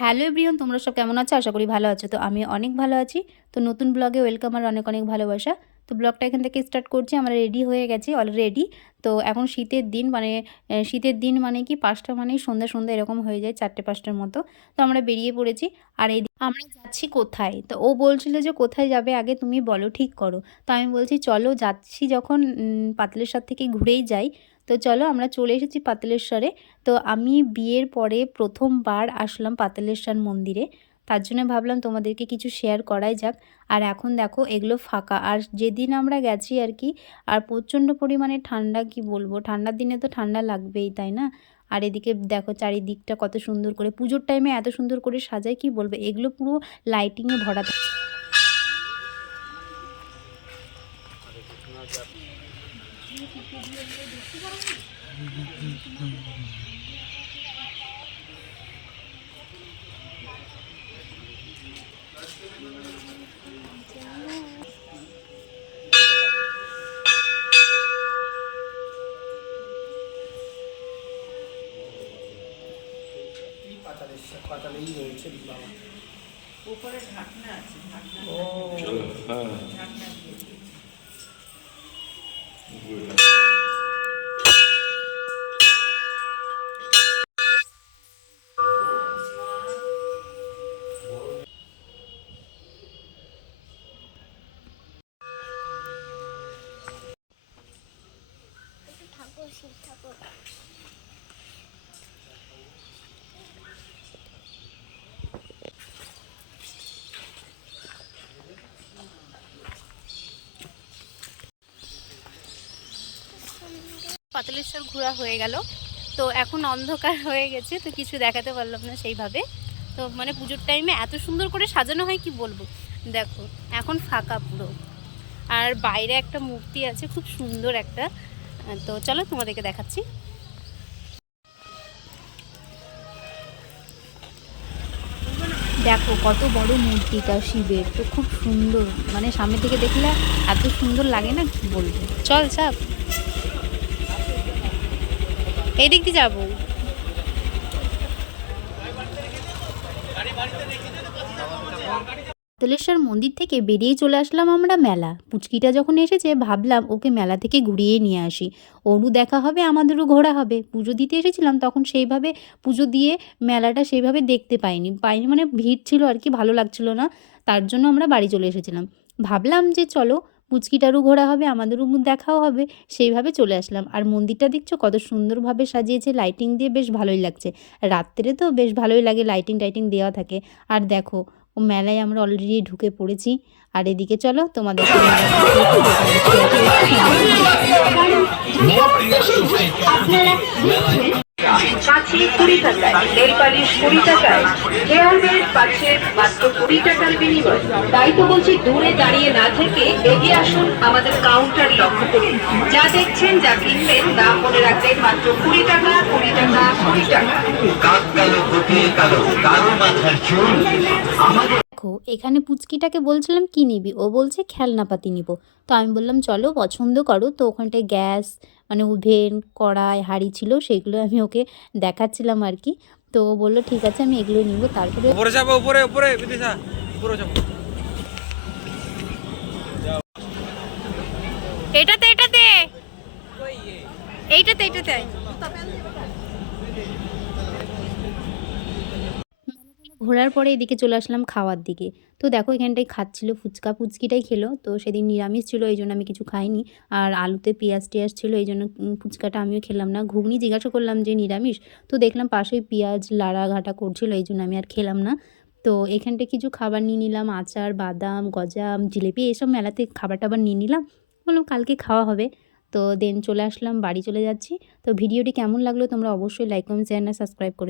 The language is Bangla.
হ্যালো এভরিওয়ান, তোমরা সব কেমন আছো? আশা করি ভালো আছো। তো আমি অনেক ভালো আছি। তো নতুন ব্লগে ওয়েলকাম আর অনেক অনেক ভালোবাসা। তো ব্লগটা এখান থেকে স্টার্ট করছি। আমরা রেডি হয়ে গেছি অলরেডি। তো এখন শীতের দিন শীতের দিন মানে কি ৫টা মানেই সন্ধ্যা সন্ধ্যা এরকম হয়ে যায়, ৪টে ৫টার মতো। তো আমরা বেরিয়ে পড়েছি। আর আমরা যাচ্ছি কোথায়? তো ও বলছিল যে কোথায় যাবে আগে তুমি বলো, ঠিক করো। তো আমি বলছি চলো যাচ্ছি যখন পাতালেশ্বর থেকে ঘুরেই যাই। তো চলো আমরা চলে এসেছি পাতালেশ্বরে। তো আমি বিয়ের পরে প্রথমবার আসলাম পাতালেশ্বর মন্দিরে। তার জন্য ভাবলাম তোমাদেরকে কিছু শেয়ার করাই যাক। আর এখন দেখো এগুলো ফাঁকা। আর যেদিন আমরা গেছি আর কি, আর প্রচণ্ড পরিমাণে ঠান্ডা, কি বলবো, ঠান্ডার দিনে তো ঠান্ডা লাগবেই, তাই না? আর এদিকে দেখো চারিদিকটা কত সুন্দর করে পুজোর টাইমে এত সুন্দর করে সাজায়, কি বলবো, এগুলো পুরো লাইটিংয়ে ভরা থাকে। পাতালেই রয়েছে বাবা। উপরে ঢাকনা আছে, ঢাকনা ও ঢাকনা দিয়ে দিই। পাতালেশ্বর ঘোরা হয়ে গেল। তো এখন অন্ধকার হয়ে গেছে, তো কিছু দেখাতে পারলাম না সেইভাবে। তো মানে পুজোর টাইমে এত সুন্দর করে সাজানো হয়, কি বলবো। দেখো এখন ফাঁকা পুরো। আর বাইরে একটা মূর্তি আছে, খুব সুন্দর একটা। তো চলো তোমাদেরকে দেখাচ্ছি। দেখো কত বড় মূর্তিটা শিবের, তো খুব সুন্দর, মানে সামনে থেকে দেখলে এত সুন্দর লাগে না, কি বলবো। চল চাপ, এই দিক দিয়ে যাবো। পাতালেশ্বর মন্দির থেকে বেরিয়ে চলে আসলাম আমরা মেলা। পুচকিটা যখন এসেছে ভাবলাম ওকে মেলা থেকে ঘুরিয়ে নিয়ে আসি, ওরও দেখা হবে আমাদেরও ঘোরা হবে। পুজো দিতে এসেছিলাম তখন সেইভাবে পুজো দিয়ে মেলাটা সেইভাবে দেখতে পাইনি মানে ভিড় ছিল আর কি, ভালো লাগছিল না। তার জন্য আমরা বাড়ি চলে এসেছিলাম। ভাবলাম যে চলো পুচকিটারও ঘোরা হবে, আমাদেরও দেখাও হবে, সেইভাবে চলে আসলাম। আর মন্দিরটা দেখছো কত সুন্দরভাবে সাজিয়েছে লাইটিং দিয়ে, বেশ ভালোই লাগছে। রাত্রে তো বেশ ভালোই লাগে, লাইটিং টাইটিং দেওয়া থাকে। আর দেখো মেলায় আমরা অলরেডি ঢুকে পড়েছি। আর এদিকে চলো তোমাদেরকে কাঁচি 20 টাকায়, নেল পালিশ 20 টাকায়, হেয়ার ব্যান্ড পাচ্ছে মাত্র 20 টাকার বিনিময়। তাই তো বলছি, দূরে দাঁড়িয়ে না থেকে এগিয়ে আসুন আমাদের কাউন্টার লক্ষ্য করে। যা দেখছেন, যা কিনবেন, দাম মনে রাখবেন মাত্র 20 টাকা, 20 টাকা, 20 টাকা। কাক কালো কোকিল কালো কারো মাথার চুল। দেখো এখানে পুচকিটাকে বলছিলাম কি নিবি, ও বলছে খেলনাপাতি নিব। তো আমি বললাম চলো পছন্দ করো। তো ওখানটায় গ্যাস, মানে ওভেন, কড়াই, হাঁড়ি ছিল, সেগুলো আমি ওকে দেখাচ্ছিলাম আর কি। তো ও বললো ঠিক আছে আমি এগুলো নিব। তারপরে উপরে যাবো, উপরে উপরে বিদিশা, উপরে যাবো। এটাতে এইটাতে এইটাতে ঘোরার পরে এদিকে চলে আসলাম খাওয়ার দিকে। তো দেখো এখানটায় খাচ্ছিল ফুচকা, পুচকিটাই খেলো। তো সেদিন নিরামিষ ছিল, এই জন্য আমি কিছু খাইনি। আর আলুতে পেঁয়াজ টেয়াজ ছিল, এই জন্য ফুচকাটা আমিও খেলাম না। ঘুগনি জিজ্ঞাসা করলাম যে নিরামিষ, তো দেখলাম পাশেই পেঁয়াজ লাড়া ঘাটা করছিল, এই জন্য আমি আর খেলাম না। তো এখানটায় কিছু খাবার নিয়ে নিলাম, আচার, বাদাম, গজা, জিলেপি, এসব মেলাতে খাবার টাবার নিয়ে নিলাম। বললাম কালকে খাওয়া হবে। তো দেন চলে আসলাম, বাড়ি চলে যাচ্ছি। তো ভিডিওটি কেমন লাগলো তোমরা অবশ্যই লাইক, কমেন্ট, শেয়ার, সাবস্ক্রাইব করে